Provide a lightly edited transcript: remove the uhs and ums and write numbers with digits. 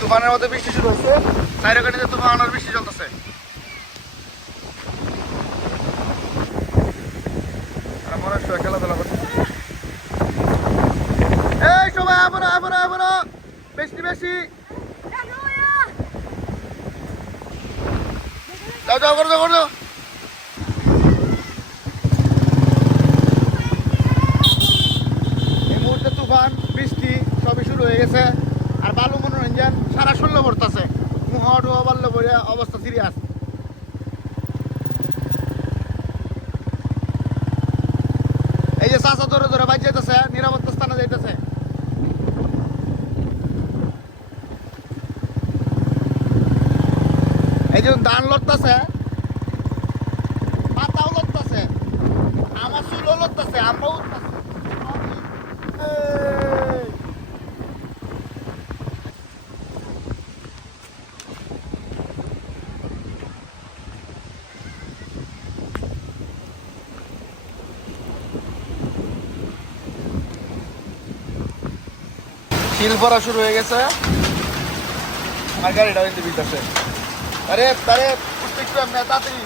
তুফানের মধ্যে বৃষ্টি শুরু হয়েছে, চাইরে কাটিতে তুফান আর বৃষ্টি চলতেছে। মানুষ খেলাধুলা করছে। এই সবাই আবার বেশি বেশি যাও যাও করো করো। এই মুহূর্তে তুফান বৃষ্টি সবই শুরু হয়ে গেছে, আর বালু মনোরঞ্জন সারা 16 পড়তেছে, মুহা টুয়া বাল্য বলে অবস্থা সিরিয়াস। এই যে চাষা ধরে ধরে বাইর যাইতেছে, নিরাপত্তা স্থানে যাইতেছে। এই যে ধান লড়তেছে, পাতাও লড়তেছে, আমার চুলও লড়তেছে, আমরাও উঠতেছে। শিল পড়া শুরু হয়ে গেছে, আমার গাড়িটাও কিন্তু বিদ্যাসে। আরে আরে একটু তাড়াতাড়ি